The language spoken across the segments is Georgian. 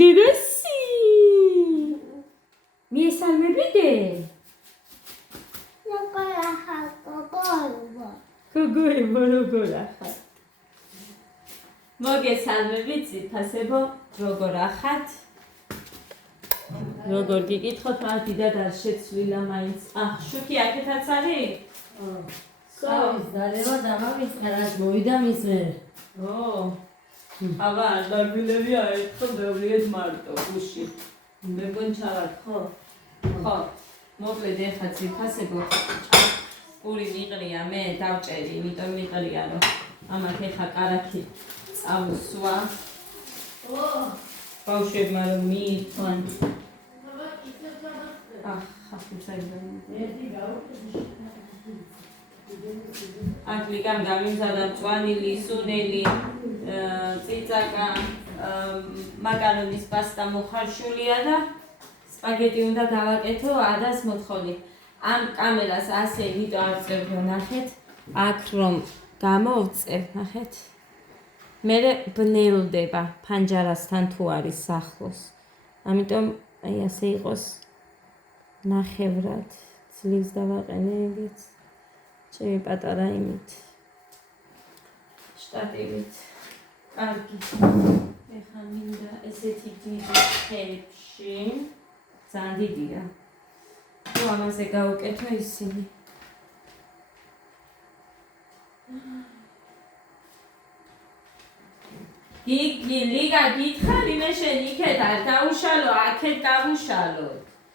დედასი მიესალმებიდე როგორ ახალ მოგესალმებით ძითასებო როგორ ახალ როგორ გიკითხოთ რა დიდად არ შეცვლილა მაინც შუქი აქეთაც არის სავის დარება და მაგის კარას მოვიდა მის მერ აბა დაგვილებია ერთხელ დავლიეთ მარტო გუში მეგონ ჩავარ ხო მოკლედ ეხლა ძითასებო პური მიყრია მე დავჭერი იმიტომ მიყრია რომ ამათ ეხლა კარაქი წავსვა ბავშვებმა რომ მიიტყვან აკლიკამ გამიმზადა მწვანილი, სუნელი, წიწაკა, მაკარონის პასტა მოხარშულია და სპაგეტი უნდა დავაკეთო ადას მოთხოვნით. ამ კამერას ასე ვიდეო არ წევ რომ ნახეთ, აქ რომ გამოვწევ, ნახეთ. მე ბნელდება ფანჯარასთან თუ არის ახლოს. ამიტომ აი ასე იყოს ნახევრად ძლივს დავაყენებით. ჩემი პატარა იმით შტატივით კარგი ეხლა მინდა ესეთი დიდი ხერებში ძალიან დიდია თუ ამაზე გავუკეთო ისინი ლიგა გითხარი მე შენ იქეთ არ დაუშალო აქეთ გავუშალო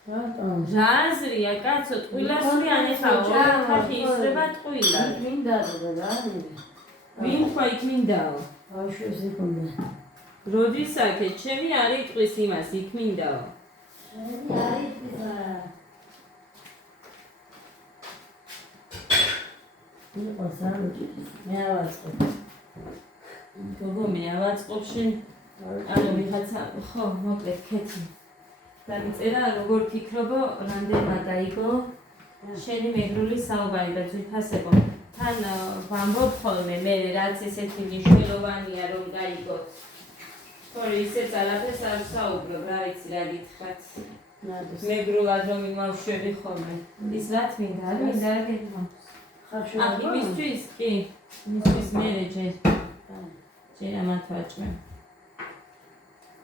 რაზრია კაცო ტყუილასული ანეხა ოთახი ისრება ტყუილად მინდა რა ვინ ხვა იქ მინდაო ბავშვებს იქონდა როდის აქეთ ჩემი არ იტყვის იმას იქ მინდაო არ იტყვა იყო სამი მე ავაწყობ გოგო მე ავაწყობ შენ ანუ ვიღაცა ხო მოკლედ ქეთი დაიწერა როგორ ფიქრობო რამდენმა დაიგო შენი მეგრული საუბარი და ძვირფასებო თან ვამბობ ხოლმე მე რაც ესეთი მნიშვნელოვანია რომ გაიგოთ თორე ისეც არაფერს არ საუბრობ რა ვიცი რა გითხრათ მეგრულად რომ იმავშვები ხოლმე ის რაც მინდა არ მინდა რა გეთმობს იმისთვის კი იმისთვის მერე ჯერ ამათ ვაჭმევ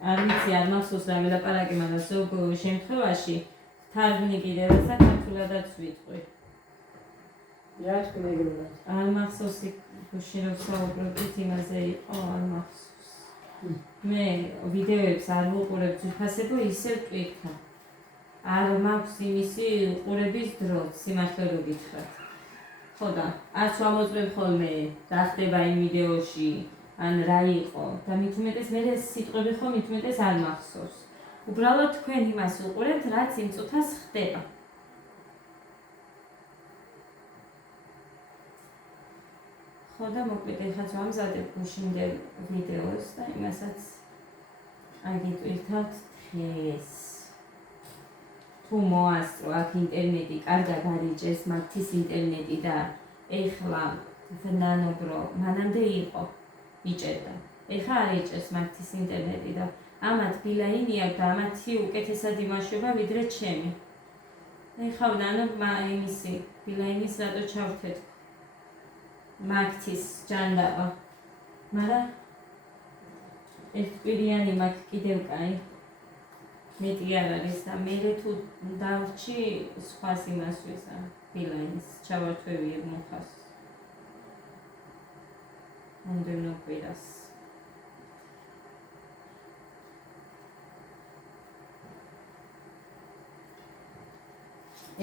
არ ვიცი არ მახსოვს რამე ლაპარაკი მაგრამ ზოგ შემთხვევაში თარგმნი კიდე რაცა ქართულადაც ვიტყვი რა თქვი მეგრულად არ მახსოვს გუში რომ საუბრობთ იმაზე იყო არ მახსოვს მე ვიდეოებს არ ვუყურებ ძვირფასებო ისევ ტვირთა არ მაქვს იმისი ყურების დრო სიმართლე რო გითხრათ ხო და არც ვამოწმებ ხოლმე რა ხდება იმ ვიდეოში ან რა იყო და მით უმეტეს მე სიტყვები ხო მით უმეტეს არ მახსოვს. უბრალოდ თქვენ იმას უყურებთ, რაც იმ წუთას ხდება. ხო და მოკლედ ეხლა ვამზადებ გუშინდელ ვიდეოს და იმასაც აი გიტვირთავთ დღეს. თუ მოასწრო აქ ინტერნეტი, კარგად არიჭერს მაგთის ინტერნეტი და ეხლა ნანობრო მანამდე იყო იჭერდა. ეხლა არ იჭერს მაგთის ინტერნეტი და ამათ ბილაინი აქვს და ამათი უკეთესად იმაშობა ვიდრე ჩემი. ეხლა ნანო იმისი ბილაინის რატო ჩავთვეთ მაგთის ჯანდაბა. მაგრამ ერთკვირიანი მაქვს კიდევ კაი. მეტი არ არის და მე თუ დავრჩი სხვას იმას ვისა ბილაინის ჩავართვევიებ მუხას. მომდევნო კვირას.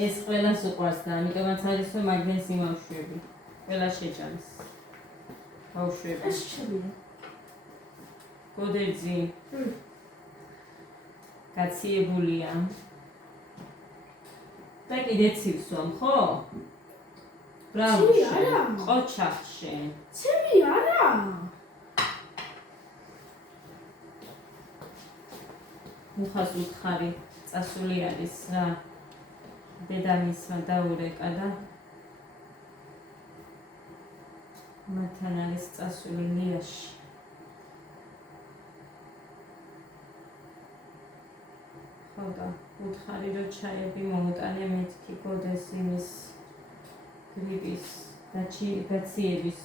ეს ყველას უყვარს და ამიტომაც არის რომ მაგნეს იმავშვები. ყველა შეჭამს. ბავშვები. ეს შეგვიდა. გოდერძი. გაციებულია. და კიდე ცივსვამ, ხო? ბრავო. ყოჩახში. ცემი არა. მუხას უთხარი წასული არის რა. დედამისმა დაურეკა და მათთან არის წასული ლიაში. ხოდა უთხარი რომ ჩაები მოუტანე მეთქი გოდეს იმის გრიპის და გაციების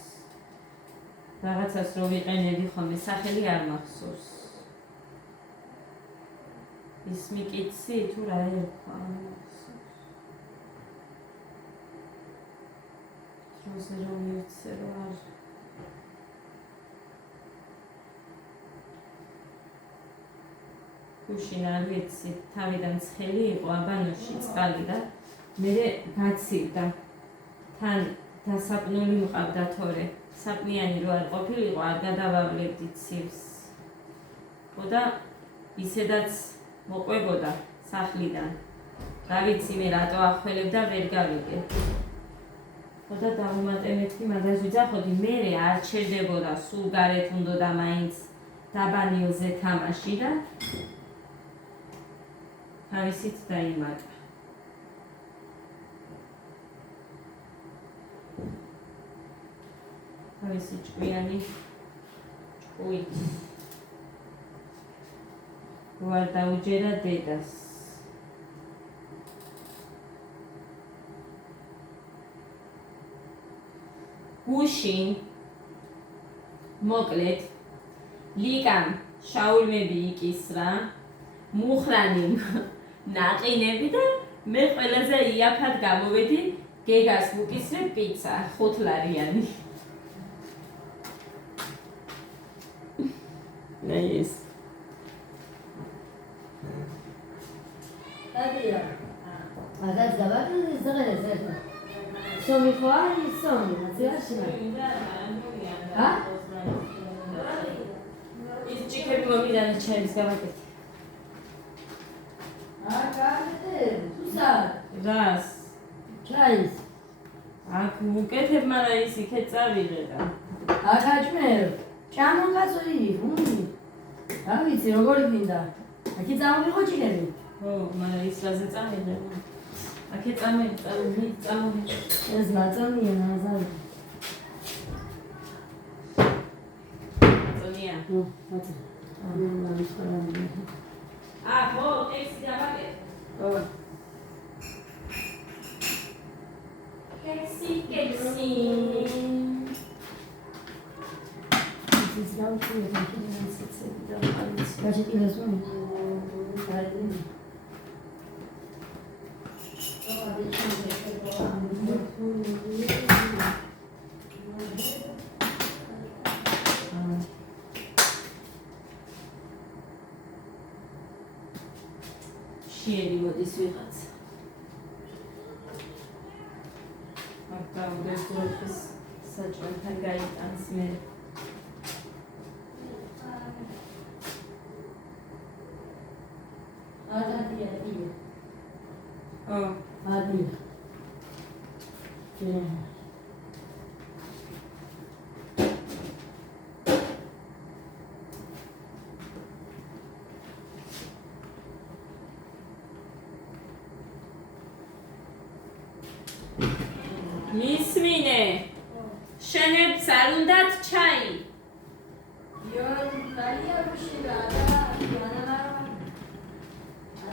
რაღაცას რო ვიყენები ხოლმე სახელი არ მახსოვს ის მიკიცი თუ რა ერქვა დროზე რომ მივცე რომ არ გუშინ არ ვიცი თავიდან ცხელი იყო აბანოში წყალი და მე გაცივდა თან დასაპნული მყავდა თორე საპნიანი რო არ ყოფილიყო არ გადავავლებდი ცივს ხოდა ისედაც მოყვებოდა სახლიდან რა ვიცი მე რატო ახველებ და ვერ გავიგე ხოდა დავუმატებდი მაგას ვიძახოდი მე არ ჩერდებოდა სულ გარეთ უნდა მაინც დაბანილზე თამაში და თავისით დაიმატა თავისი ჭკვიანი ჭკვით ვარ დაუჯერა დედას გუშინ მოკლედ ლიკამ შაურმები იკისრა მუხრანი ნაყინები და მე ყველაზე იაფად გამოვედი გეგას მუკისრე პიცა 5 ლარიანი ნაის დადია მაგას დავაკეთე ზღერეს ერთა სომი ხوارი სომი მაციაში ა ის ჭიქები მომიდანი ჩაის გავაკეთე აკეთე სუსა რას ჩაის აქ მუკეთებ მაგრამ ის იქე წავიღე და აკაჭმერო ჭამონგაცოი ბუნი რა ვიცი როგორი გინდა აქი წამოვიღო ჭიქები ხო მაგრამ ის რაზე წავიღე აქე წამოვიდე ეს მაწონია ნაზარი წონია ნუ მაწა ხო ექსი დავაკეთე ხო კექსი ის გავწევი და ისეცები და არის გაჭირეს რომ არის შეერი მოდის ვიღაც აქ დავდესროხის საჭმელთან გაიტანს მე ადადია დიო ო ადია მისმინე შენებს არ უნდათ ჩაი იონ დალია ბუშიდა და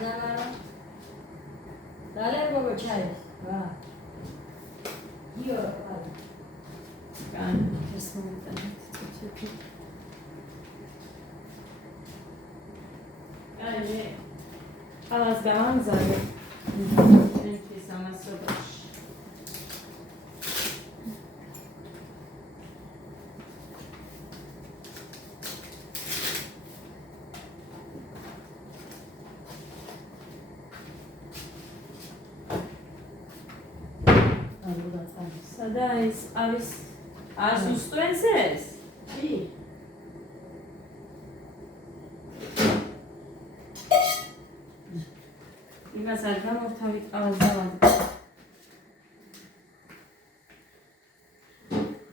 ანამარო დალე გოგო ჩაის ვა იო კან ეს მომენტი ცოტა აი ალას გამანზარე ჩვენთვის ამასობაში სადა ის არის ას უსტვენს ეს? კი იმას არ გამორთავით ყავას დავადე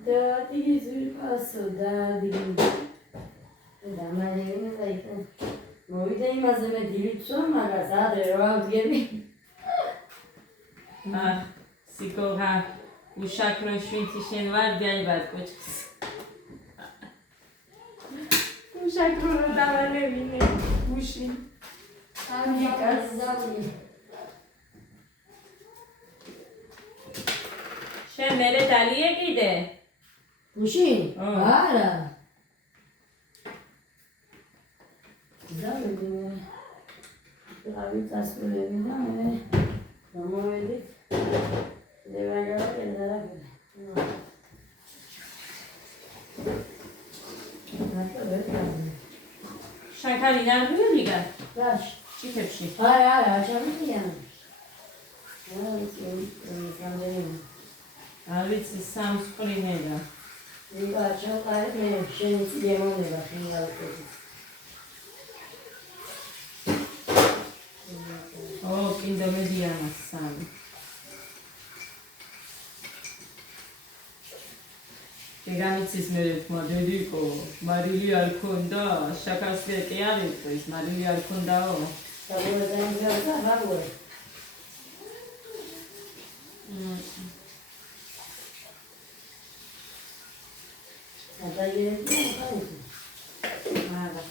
დადი ზურფასო დადი და მარინა დაიწყო მოვიდა იმაზე მე დილიცო მაგას ადრე რა ვდგები სიკოღა უშაქრო შვინთი შენ ვარ დაიბად კოჩქს უშაქრო დავალევინე უშინ ამიკას შენ მერე დალიე კიდე? გუშინ? ო. არა. დავიდი მე. რავი დასრულები და მე გამოვედით. ლევაგა ენდარა. შანქარი ნარგულიგან? რაში? ჩიქებში. არა, ჩამიწია. რამდენი? არ ვიცი, სამს ყრინედა. ვიღა ჩავყარე მე შენი წიემონება შენი გავაკეთე. ო, კიდე მედიანა სამი. ეგამიცის მე თქვა დედიკო, მარილი არ ქონდა, შაქარს კი არ იყო, მარილი არ ქონდაო. და ბაბუე. Adayeti არა.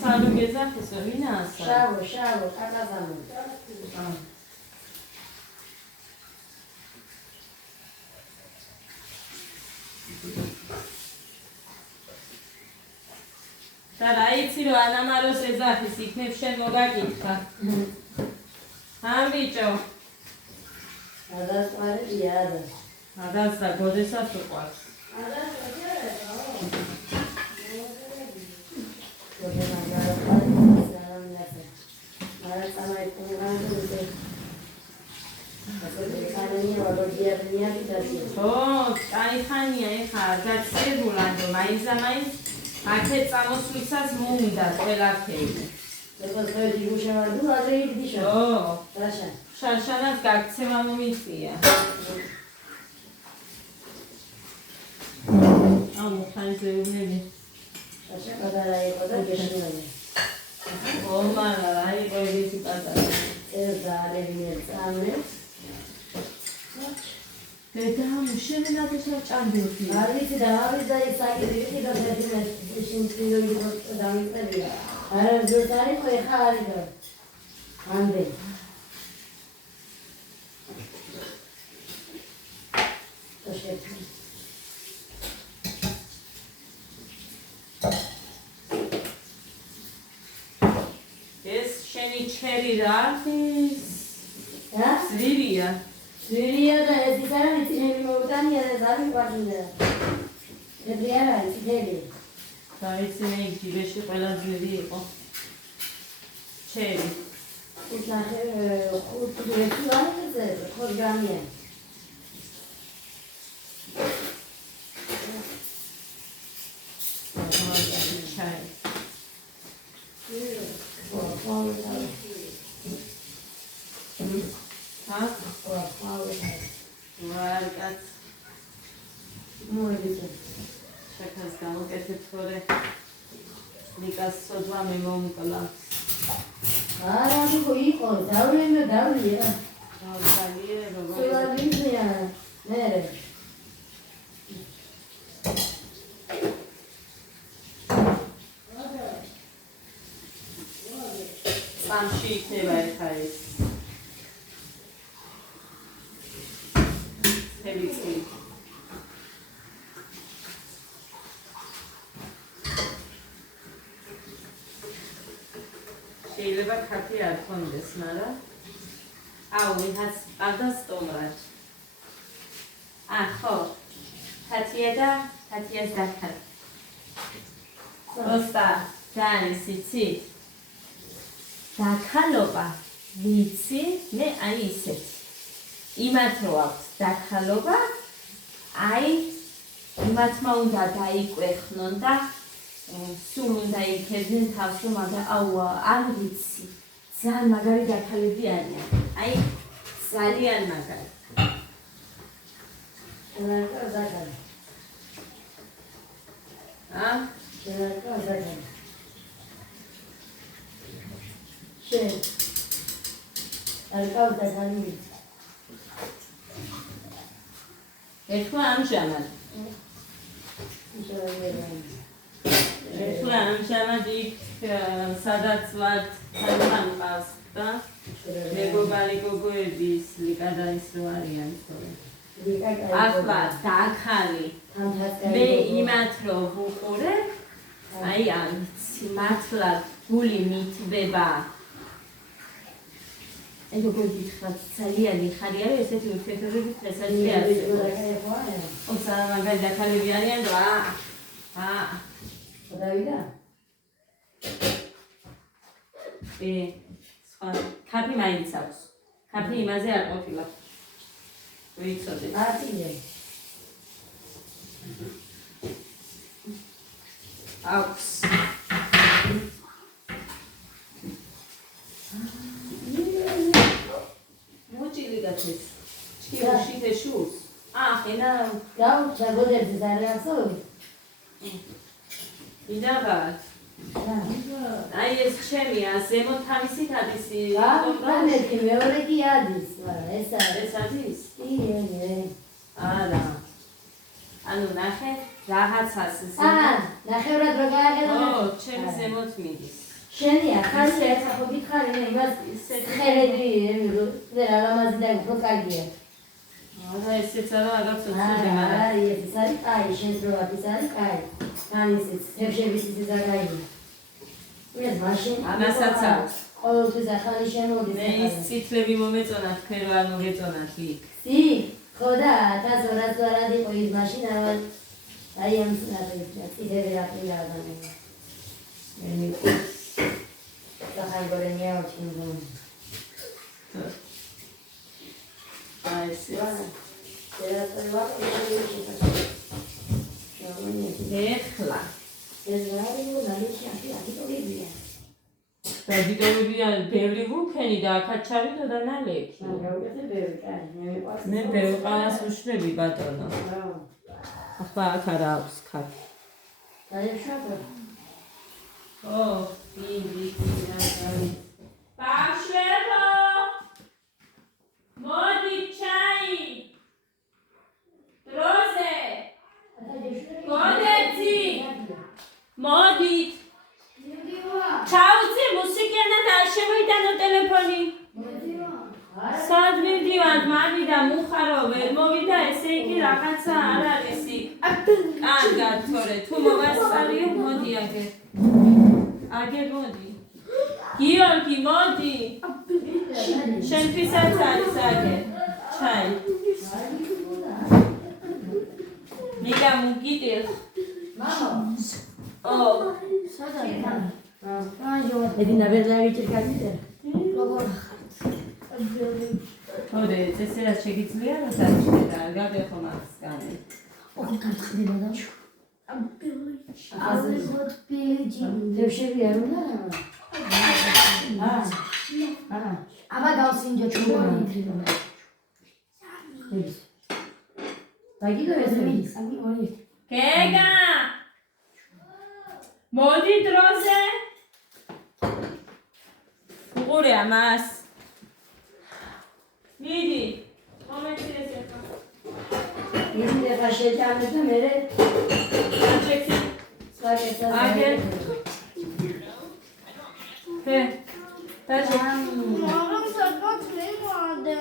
სალო გეზახესო, ვინაასა? შავო, კაკაზამო. და რა იცი რომ ანამაროს ეძახის, იქნებ შენ მოგაკითხა. ამ ბიჭო. ადასპარებია, ადას. ადას და გოდესაც უყვარს. ო, კაიხანია ეხა არ გაცერულანდო, მაინც აქე წამოსვლისას მოუნდა ყველაფერი. ო, შარშანაც გაქცევა მომიწია. აუ, ხანძეუბნები. ო, მარა, რა იყო ეგეთი პატარა. დედა, შენადაც არ ჭამდები. არის და ისაკი და დამიწერია. არა ზუსტარი ხო ეხა არის და ამდე. ეს შენი ჩერი რა არის? რა? ზვირია. ზვირია და ეს ის არა მიწინები მოუტანია და დავიყვარდა. ეგრე არა ის ძელი. დაიცი მე ჯიბეში ყველა ძვირი იყო. ჩერი. უცნახე ხუთი რესტორანზე ხორგამია. ჩაი. ჰა? ვარკაც. მოედით. შაქარს გამოკეთებ თორე. ნიკას სოძვა მე მომკლა. არა იყო დავლია. დავდალიე როგორ. სულავინია მერე. სამში იქნება ეხა ეს. თებიცი. შეიძლება ხათი არ ქონდეს, მაგრამ აუ, ვიღაც ყავდა სტომრად. ხო. თათიას დაქალ. როსტა, დანის იცით? დაქალობა ვიცი, მე აი ისეთ. იმათ რო აქვს დაქალობა, აი იმათმა უნდა დაიკვეხნონ და სულ უნდა იქებდნენ თავს, რომ არ ვიცი. ძალიან მაგარი დაქალები არიან. აი ძალიან მაგარი. შენაკა ზაკარი. შენაკა ზაკარი. შენ. არკავ ზაკარი. ეხლა ამჟამად. ეხლა ამჟამად იქ სადაც ვართ თან მყავს და მეგობარი გოგოების ლიკა და ის რო არიან თორე. ახლა დაქალი. მე იმათ რო ვუყურე, აი ამც მართლა გული მithდება. ეს გოგოები ხარ ძალიან ხარი არის ესეთი ურთიერთობები დღესაც არის. ოცა მაგარი დაქალები არიან და დავიდა? სხვა კაფე მაინც აქვს. კაფე იმაზე არ ყოფილა. ვიცოდეთ. ატილე. აქვს. მოჭილი გათეს. ჩქიმში თეშუს. ხენა გაუ ჩაგოდერზე ზარიასო? იდაბათ. აი ეს ჩემია, ზემოთ თავისით ადის. გამეთი მეორე კი ადის, მაგრამ ეს არის? იე. არა. ანუ ნახე, რაღაცას ნახევრად რო გაახედო. ჩემი ზემოთ მიდის. შენია, ხალხი ეხახო გითხარი, მე იმას ხედი, ვერა ლამაზი და უფრო კარგია. არა, ესეც არა, რაღაც უცოდი არა, ეს არის კაი, შენს დროად ის არის კაი. თან ისიც, თებშების ისიც არის. ეს მაშინ ამასაც აქვს. ყოველთვის ახალი შემოდის. მე ის ციფრები მომეწონა, თქვენ რო არ მოგეწონათ იქ. ხო და 1200 იყო ის მაშინა, აი ამ ციფრები რა ქვია ადამიანი. მე სახალგორე მიაჩინო. აი ეს ეხლა ეს არის ნალექი აკიტოლებია. დაგიტოვებია ბევრი ვულქანი და აქაც ჩავიდო და ნალექი. გავუკეთე ბევრი, კაი, მე მიყვარს. მე ბევრ ყანას ვუშვები ბატონო. ახლა აქ არა აქვს კაფე. დაიშვაბა. დიდი ბავშვებო! მოდი ჩაი! დროზე! გოდეცი! მოდით! ჩაუწი მუსიკიანა და არ შემოიტანო ტელეფონი. სად მივდივართ მაგი და მუხარო ვერ მოვიდა, ესე იგი რაღაცა არ არის იქ. კარგად თორე თუ მოვასწალიო მოდი აგერ. აგერ მოდი. გიორგი მოდი. შენთვისაც არის აგერ. ჩაი. მიგა მუგიდერ. მამა. სადაა? ედინა ვერლავიჭი კაცია. როგორ თორე წესერას შეგიძლია რა დაჭირდა გადახო მაგსკანი. გაგხდება და აზრი ხოთ პილიჯი დევშები არ უნდა? აბა გავსინჯო ჩუმარი. დაგიდო ეს ამი გეგა! მოდი დროზე! უყურე ამას. მიდი. მომეცი ეს ახლა. მიდი ახლა შეჭამე და მერე აჩექი. სვაგეცა. აგერ. დაჭი. მაგრამ სადღაც მივადე.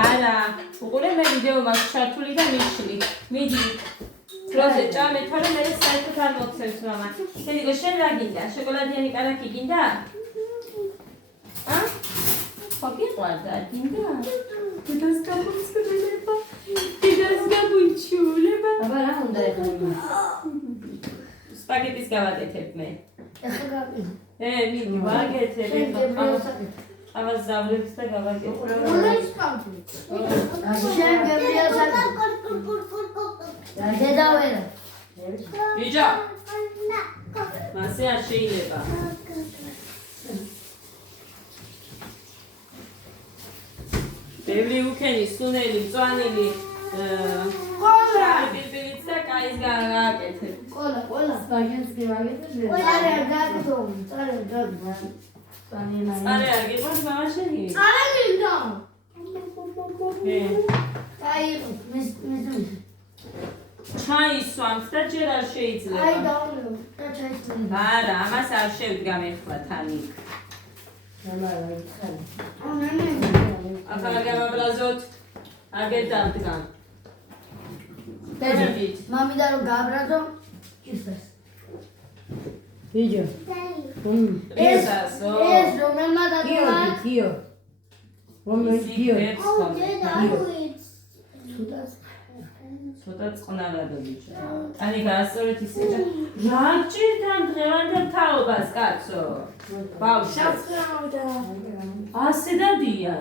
არა, უყურე მე ვიდეო მაქვს ჩართული და მიჩლი. მიდი. დროზე ჭამე, თორე მე საერთოდ არ მოგცემს მამა. შენიგო შენ რა გინდა? შოკოლადიანი კარაქი გინდა? ხო გიყვარდა, გინდა? დედას გამომცემება. დედას გამომჩულება. აბა რა უნდა ეხლა იმას? სპაგეტის გავაკეთებ მე. ეხლა გავაკეთე. მიდი, ვაკეთებ ეხლა. ამას ზავლებს და გავაკეთებ. უნდა ისკავდი. შენ გემრიელს დედა ვერა. ბიჭო. მასე არ შეიძლება. ბევრი უქენი, სუნელი, მწვანილი, ყოლა. პირპილიც და კაის გააკეთეთ. ყოლა. სპაგეტი მაგეთე. წარე არ გაგდო. წარე გაგდო. წარე არ გიყვარს მამაშენი? წარე მინდა. აი, მის ჩაის სვამს და ჯერ არ აი შეიძლება. დაუნო. და ჩაიცინი. არა, ამას არ შევდგა მე ხლა თან იქ. ახლა გამაბრაზოთ. აგერ დავდგან. დედით. მამიდა რომ გააბრაზო, ისეს. ბიჯო. ესასო. ეს რომელმა დადიმა? გიო. რომელი გიო? ცოტა წყნარადო ბიჭო. ani გაასწორეთ ისე რა გჭირთ ამ დღევანდელ თაობას კაცო? ბავშვი. ასე დადია.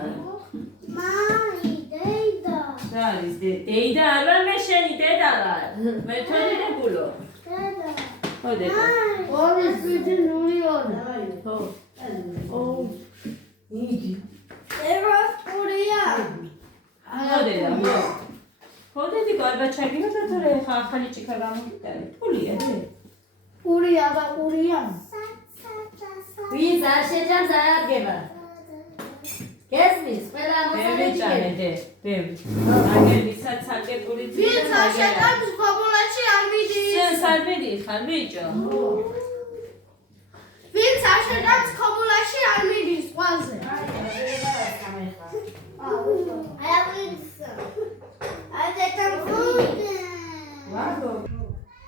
რა არის დეიდა არ ვარ მე შენი დედა ვარ. მე თოდი დებულო. ხო დედა. ორი სვიტი ნული ორი. ხო. იგი. ერას პურია. ხო დედა. ხო დედი გარბა ჩაგიმოდა თორე ხა ახალი ჭიქა გამოგიტარე. ფულია დე. პურია და პურია. ვინც არ შეჭამს არ ადგება. გესმის? ყველა ბევრი მოსალედი ჭამე გე. დე. ბევრი. აგერ ვისაც საკეთური ვინც არ შეტანს ფაბულაში არ მიდის. შენს არ მიდიხარ ბიჭო. ვინც არ შეტანს ფაბულაში არ მიდის ყვაზე.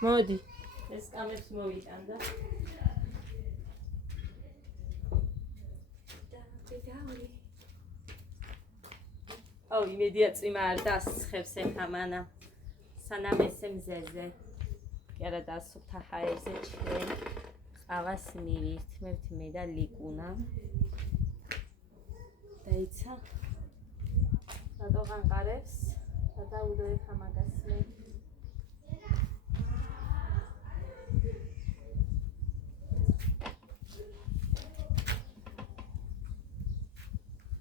მოდი. ეს კამებს მოვიტან და აუ იმედია წიმა არ დასხებს ეხამანა სანამ ესე მზეზე კი არა დასუფთა ჰაერზე ჩვენ ყავას მივირთმევთ მე და ლიკუნა დაიცა რატო განყარებს გადავუდო ეხა მაგას მე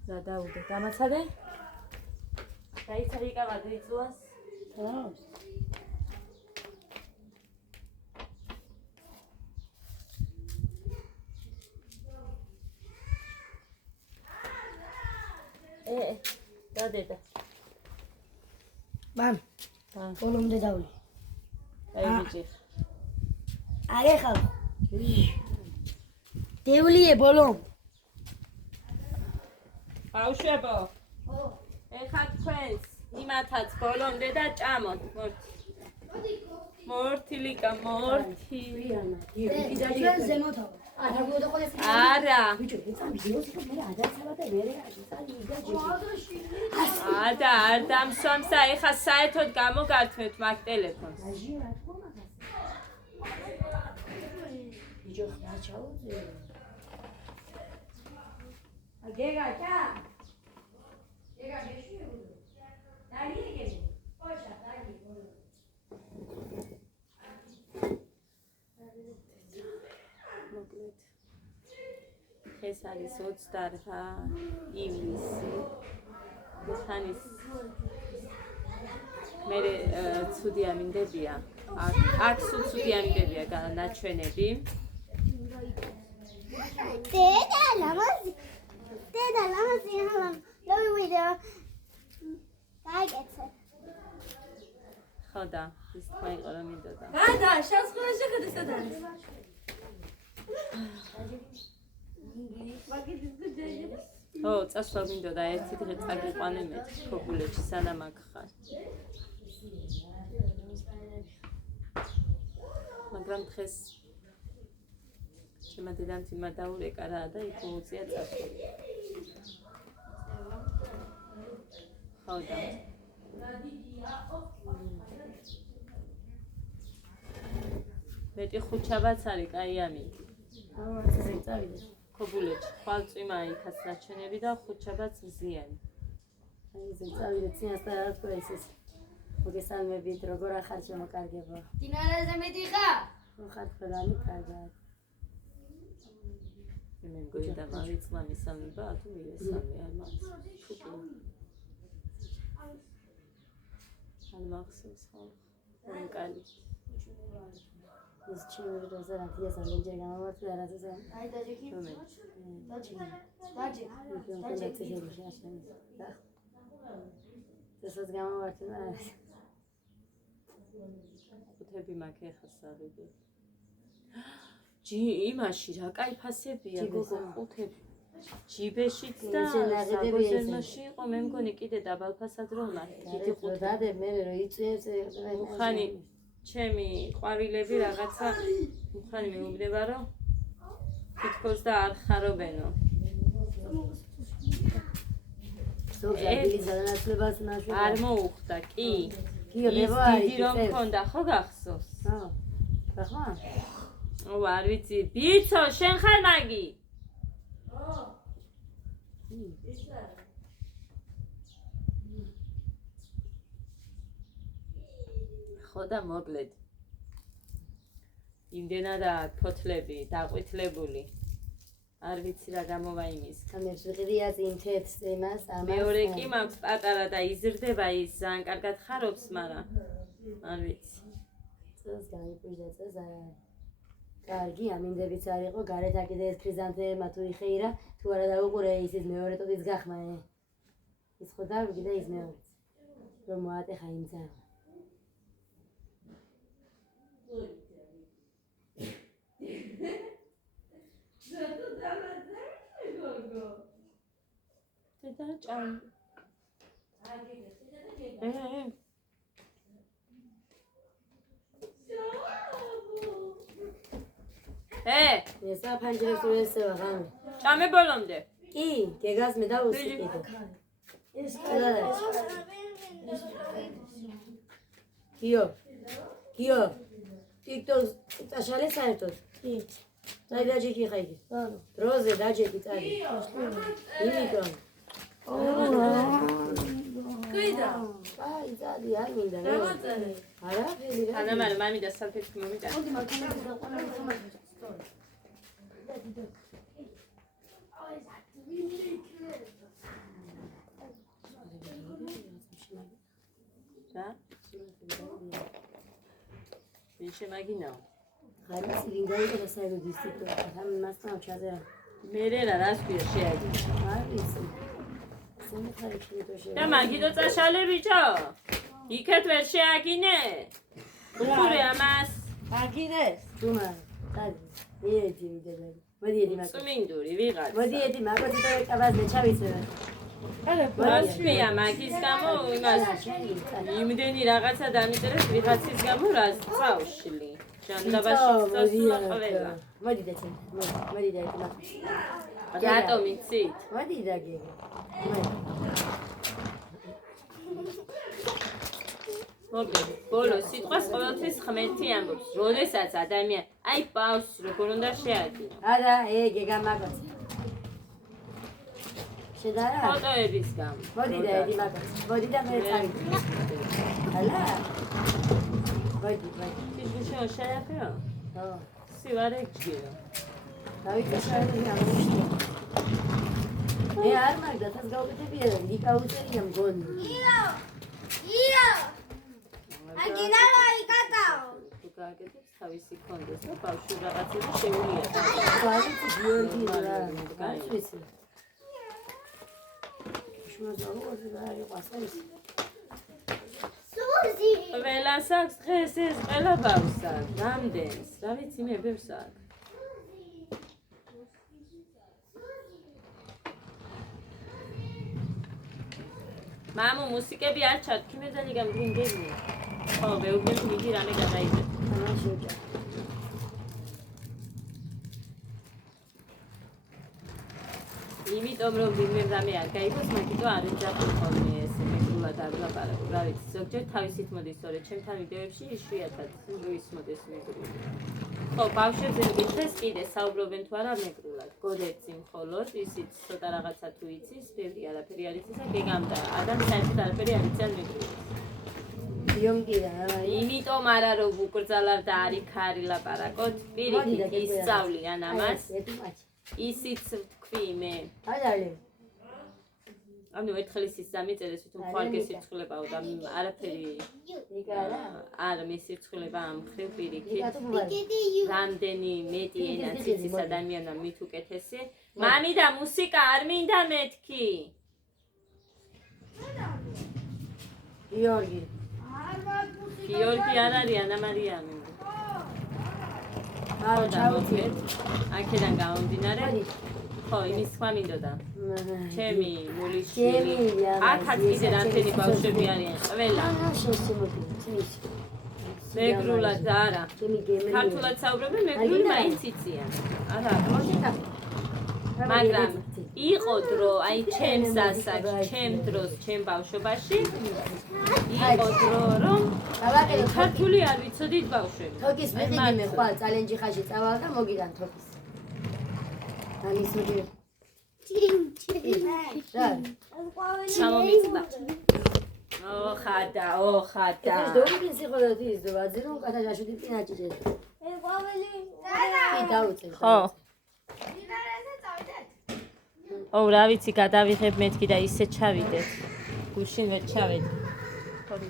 გადავუდო დამაცადე დაიცა ლიკა გადაიწვას თავს. დადედა მან ბოლომდე დავli. აი ბიჭი აგეხალ. დევლიე ბოლომ. ბავშვებო ეხა თქვენს იმათაც ბოლომდე და ჭამოთ მორთი ლიკა მორთი ჩვენ ზემოთავ. არა ბიჭო, ეცა ვიდეოს იქ მე ადაცალა და მე რეალიზაცია იგაჯი. არა არ დამსვამს და ეხა საერთოდ გამოგართმევთ მაგ ტელეფონს აჟი რა თქმა უნდა. ბიჭო, ხმა ჩაუძე. აგეგა ჩა. ეგა მეშვიო. დალიეგე. ოშა, დალიეგე. მოკლედ ეს არის 28 ივლისი ხანის მე ცუდი ამინდებია აქ სულ ცუდი ამინდებია განაჩვენები დედა ლამაზი ჰალამ ლოვი ვიდეო გაიგეცე ხო და ის თქვა იყო რომ მინდოდა გადა, შავს ხოლმე შეხედე სად არის. ხო წასვლა მინდოდა ერთი დღე წაგიყვანე მე ფობულეთში სანამ აქ ხარ მაგრამ დღეს ჩემმა დედამთილმა დაურეკა რა და იქ მოუწია წასვლა ხო და მეტი ხუჩაბაც არის კაი ამინდი ასე წავიდე. ქობულეთში ხვალწვიმა იქაც ნაჩვენები და ხუჩაბაც მზიანი აი ზე წავიდე წინას და რა თქვა ეს. მოგესალმებით, როგორ ახარ შემოკარგება. დინარაზე მიდიხარ? ხო ხარ ყველანი კარგად. მე მგონი და მარიცხლა მისამება თუ მივესალმე არ მაქვს არ მახსოვს ხო? კალი. ეს ჩემი როზა რა თია სამჯერ გამოვარდა რა თქმა უნდა. აი დაჯექი. ეს გამოვარდა რა. ხუთები მაქვს ახლა საღები. იმაში რა კაი ფასებია გოგო ხუთები. ჯიბეშიც და საგოზერნოში იყო მე მგონი კიდე დაბალფასად რომ მაქვს დიდი ხუთი. დადე მე რომ იწევს ხანი ჩემი ყვავილები რაღაცა ხანი მეუბნება რომ თითქოს და არ ხარობენო. არ მოუხდა კი. დიდი რომ მქონდა ხო გახსოვს? ახლა? არ ვიცი. ბიცო შენ ხარ მაგი? ხო და მოკლედ იმდენადა ფოთლები დაყვითლებული არ ვიცი რა გამოვა იმის ამებს ვიყიდია წინ თეთრს იმას ამას მეორე კი მაქვს პატარა და იზრდება ის ძალიან კარგად ხარობს მაგრამ არ ვიცი წელს გაიკვირდა წელს კარგი ამინდებიც არ იყო გარეთ აკიდე ეს ქრიზანთემა თუ იხეირა თუ არა დაუყურე ისის მეორე ტოტიც გახმა ის ხო დავიგე და ის მეორეც რომ მოატეხა იმ ძაღლს და ჭამ ესა ფანჯრებს რო ესევა ღამე ჭამე ბოლომდე კი გეგას მე დავუსიკიდე ეს კიო TikTok წაშალე საერთოდ კი დაიჯექი ხაიგი დროზე დაჯექი წარი იმიტომ კიდა აი ძალი არ მინდა რა მოწარე არაფერი რა ანა მამი და სალფეტი მომიტა მოდი მანქანაზე დაყვანა რა ვიშე მაგინაო ხარის ლინგაი და საერთოდ დისტრიქტი ამ მასთან ჩაწერა მერე რას ქვია შეაგი არის სამხარი შეიძლება და მაგიდო წაშალე ბიჭო იქეთ ვერ შეაგინე უყურე ამას აგინეს თუმა დადი მიედი მიდებელი მოდი ედი მაგ წმინდური ვიღაც მოდი ედი მაგოდი და ეკაბაზე ჩავიცე რასვია მაგის გამო იმას იმდენი რაღაცა დამიწერეს ვიღაცის გამო რას წავშლი ჟანდაბაში წასულა ყველა მოდი და წინ მოდი და ედი მაგ რატომ იცით მოდი და გიგე მოკლედ ბოლო სიტყვას ყოველთვის ხმეთი ამბობს როდესაც ადამიანი აი პავს როგორ უნდა შეადგინო არა ეგე გამაგოც შედარა ფოტოების გამო მოდი და ედი მაგ მოდი და მე წავიდე ალა მოდი ფიზიკა შეაფეო ხო სივარე გიო დავით შეერდი ამიშტო მე არ მაგდა თას გავუკეთებია ნიკაუწერია მგონი ია აგინალა იკატაო თუ გააკეთებს თავისი კონდეს და ბავშვი რაღაცები შეუულია დავით გიორგი რა გასვისი შუაზაუაზე რა იყოს ეს სუზი ყველას აქვს დღეს ეს ყველა ბავშვს აქვს რამდენს რა ვიცი მე ბევრს აქვს მამუ მუსიკები არ ჩათქი მე ძალიან გამგინგები ხო მეუბნები მიდი რამე გადაიჭე ამაშუჭა იმიტომ რომ ვინმე რამე არ გაიგოს მაგიტო არ ეძახი ხოლმე ეს მეგრულად არ ლაპარაკობ რა ვიცი ზოგჯერ თავისით მოდის სწორედ ჩემთან ვიდეოებში იშვიათად ის მოდის მეგრული ხო ბავშვებზე მიგითხეს კიდე საუბრობენ თუ არა მეგრულად გოდეცი მხოლოდ ისიც ცოტა რაღაცა თუ იცის ბევრი არაფერი არ იცის და გეგამ და ადამი საერთოდ არაფერი არ იციან მეგრულად იომკირა იმიტომ არა რომ უკრძალავ და არ იქარი ლაპარაკოთ პირიქით ისწავლიან ამას ისიც ვთქვი მე აიძალე ანუ ერთხელ ისიც დამიწერეს თვითონ ხვალ გესირცხულებაო და არაფერი არ მესირცხულება ამ ხრივ პირიქით რამდენი მეტი ენაც იცის ადამიანმა მით უკეთესი მამი და მუსიკა არ მინდა მეთქი გიორგი არ არის ანა მარიამი არა ჩავუწე აქედან გამომდინარე ხო იმის თქვა მინდოდა ჩემი მულიშვილი აქაც კიდე რამდენი ბავშვები არიან ყველა მეგრულად არა ქართულად საუბრობენ მეგრული მაინც იციან არა მაგრამ იყო დრო აი ჩემს ასაკ ჩემ დროს ჩემ ბავშვობაში იყო დრო რომ ქართული არ ვიცოდით ბავშვები თოკის მეთქი მე ხვალ წალენჯი ხაში წავალ და მოგიდან თოკის ამისუდი ჩამომიწდა ოხადა ეს დოგი სიხოდა ის დო ვაძირო კათაჟაშუდი პინაჭიჭე კი დაუწე ხო ო რა ვიცი გადავიღებ მეთქი და ისე ჩავიდეთ გუშინ ვერ ჩავედი ხორი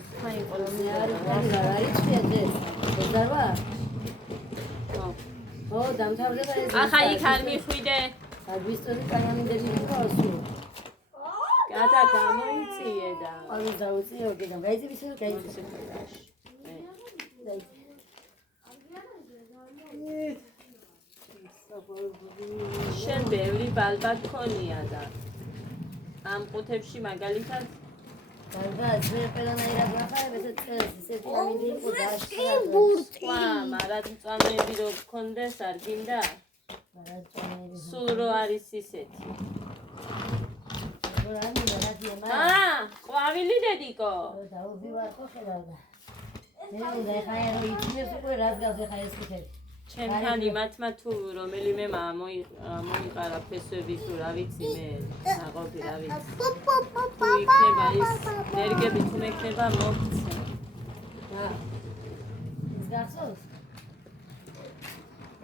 მე არის ეს ზარვა ო დამთავრდება ეს ახლა იქ არ მიხვიდე საგვისტორი კანამიდები იქოსო გადა გამოიწიე და ანუ დაუწიო კიდე გაიწი ისე გაიწი შენ ბევრი ბალბა გქონია და ამ ყუთებში მაგალითად ბალბა ზერპელანაირად ნახავ ესეც ისეთი ამინდი იყო დაშკი სხვა მარადმწვანეები რო გქონდეს არ გინდა სულ რო არის ისეთი ყვავილი დედიკო დაუბივარ ხო ხედავდა მე უნდა ხაი რო იცნეს უკვე რას გავს ხაი ეს კეთები ჩემთან იმათმა თუ რომელიმე მოიყარა ფესვები თუ რა ვიცი მე ნაყოფი რა ვიცი თუ იქნება ის ნერგები თუ მექნება მოგცე ეს გახსოვს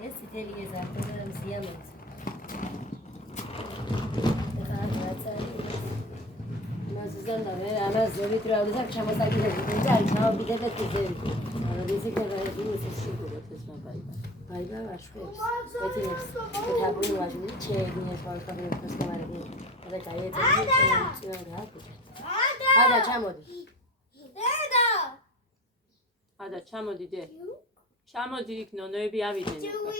ეს წითელი ეზარდა და მსიამեց მასზანდა მე ამას ზევით რა ვიზა ჩამოსაგიდები და აი ჩავიდეთ ზევით ანუ რიზიკება ის შეგულოთ ეს მაგაიბა აიბა ვაშხებს ეთინებს თაბული ვაჟი ჩედინეს ვარკაბებს გამარგი და გაიეწევი წინა და ჩამოდი ადა ჩამოდი დე ჩამოდი იქ ნონოები ავიდნენ უკვე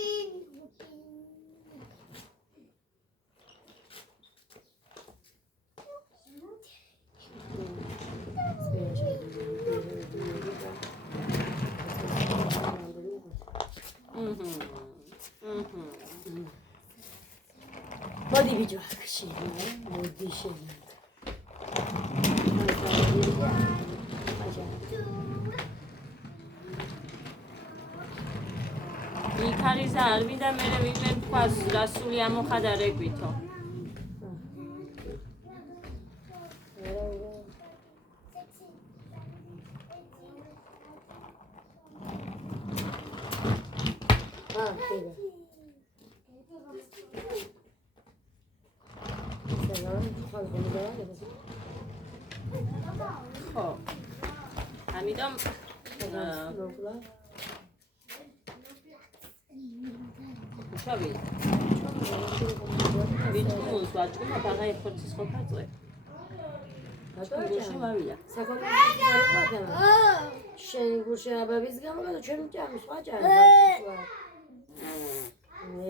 მოდი ბიჭო აქში მოდი შენ იქ არის და არ მინდა მე ვინმე თქვას რასული ამოხადა რეგვითო ხო ამიტომ შავი ვიწყულს ვაჭუმა ბაღა ეხორცის ხოფაწვე გულში მავიდა შენ გულში აბაბის გამო და ჩვენ ჭამ სხვა ჭამ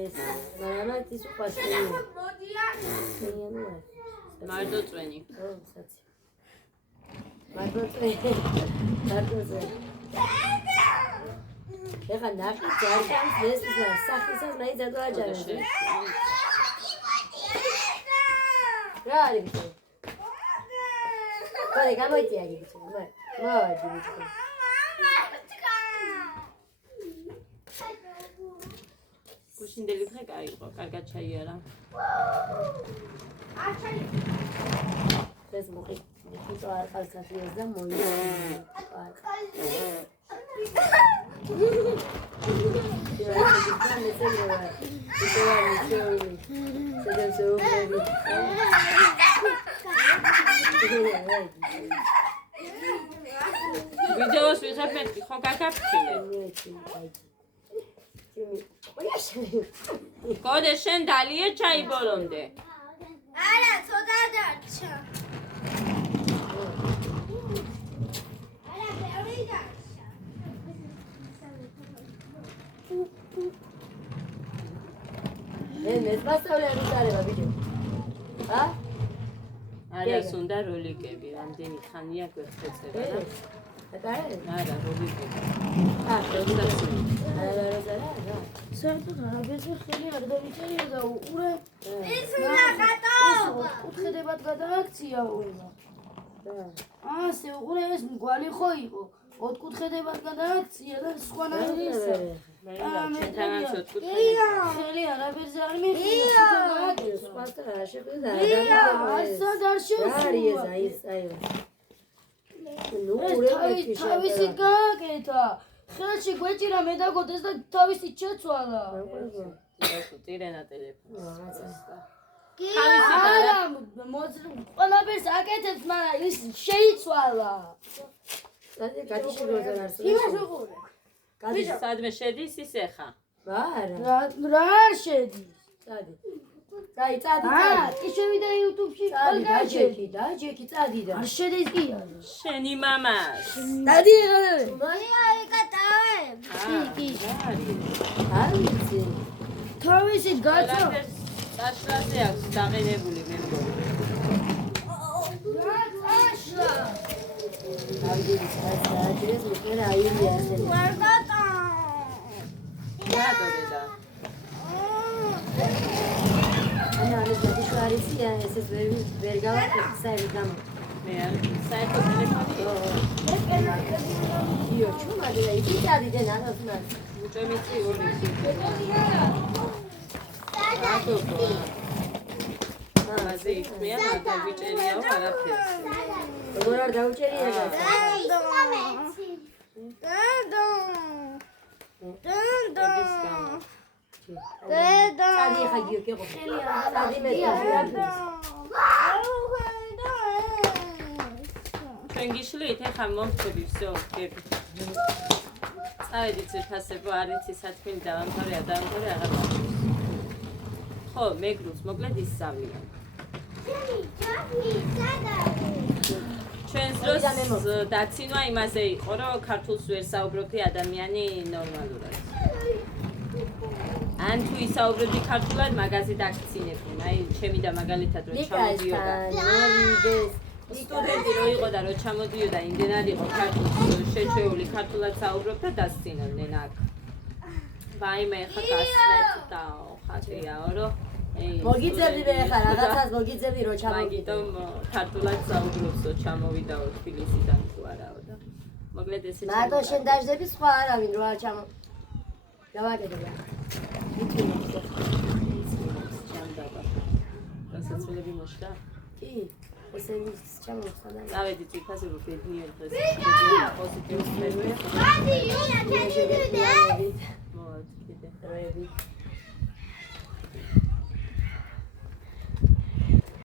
ეს მამაც ის უყვარს მარტო წვენი ო საცი მარტო წვენი ეხა ნახე ჯარჯამს ლესის და სახისას მაინც ადვაჯარებს რა არის ბიჭო კოლე გამოიწია ბიჭო მოაჯი ბიჭო გუშინდელი დღე გაიყო კარგად ჩაიარა ეს მოხი ბიჭო არ ყავს ახიეს და მოიწია ვიდეოს ვიღებ მეთქი, ხო გაგაფრთხილე. გოდე შენ დალია ჩაი ბოლომდე. არა, ცოტა დარჩა. არა, ბევრი დარჩა. მე მასწავლე არ უსწავლება ბიჭო. ა? არა, სუნდა როლიკები, რამდენი ხანია გვეხწევა. არა, როლიკები. საერთოდ არაბეთზე ხელი არ დავიწერია და უყურე ის უნდა გატოვა. უთხედებად გადააქცია უელა. ასე უყურე ეს მგვალი ხო იყო. ოთხკუთხედებად გადააქცია და სხვანაირი ისე. ჩვენთანაც ხელი არაბეთზე არ მიხია. სხვასთან არ შეხვდა. ასად არ შევსულა. ნუ ურემეთი თავისი გააკეთა. ხელში გვეჭირა მედაგოდეს და თავისი შეცვალა. ტირენა ტელეფონს. არა, ყველაფერს აკეთებს, მაგრამ ის შეიცვალა. სადმე შედის ისე ხა? რა შედის? წადი. კი შევიდა YouTube-ში. დაჯექი, წადი და. არ შედის კი არა. შენი მამას. წადი. აი, გატოვებ. კი. არ ვიცი. თავისი გაცა. წაშლაზე აქვს დაყენებული მე მგონი. გაწაშლა. აიძეს მეკერა აიძია. ვარ გატო. გადადედა. ანა ეს დიშვარიცია ეს ვერ გავაკეთე საერთოდ გამო. მე არ საერთოდ ტელეფონი. იო, ჩუმადე და იგი წადიდენ ანასნა. უჭემიცი ორი. მაზე იქვია, მაგრამ ვიჭერიაო არაფერს. როგორ არ დაუჭერია გაცა? წადი ხა გიო კეყო. წადი მე. ჩვენ გიშლით ეხა მომწები всё, გები. წავედით ზეფასებო, არ იცი სათქმელი დავამთავრე, აღარ დავამთავრე. ხო, მეგრუს, მოკლედ ისწავლია. ჩვენს დროს დაცინვა იმაზე იყო, რომ ქართულს ვერ საუბრობდი ადამიანი ნორმალურად. ან თუ ისაუბრებდი ქართულად, მაგაზე დაგცინებდნენ. აი, ჩემი და მაგალითად რო ჩამოდიოდა. სტუდენტი რო იყო და რო ჩამოდიოდა, იმდენად იყო ქართულს შეჩეული ქართულად საუბრობდა, დასცინებდნენ აქ. ვაიმე, ხა გასწრებდაო, ხათიაო, რომ მოგიწევდი მე ხა რაღაცას მოგიწევდი რო ჩამოვიდო. მაგიტომ ქართულად საუბრობსო ჩამოვიდაო თბილისიდან თუ არაო და მოკლედ ესე მარტო შენ დაждები სხვა არავინ რო არ ჩამო. გავაკეთე. ჩამდაბა. დასაცვლები მოშდა? კი. ესე ის ჩამოვხსნა. დავედი თვითაზე რო ბედნიერ დღეს. პოზიტიურ მერვე. გადი, ინა, თეთრი და. მოდი კიდე. როები.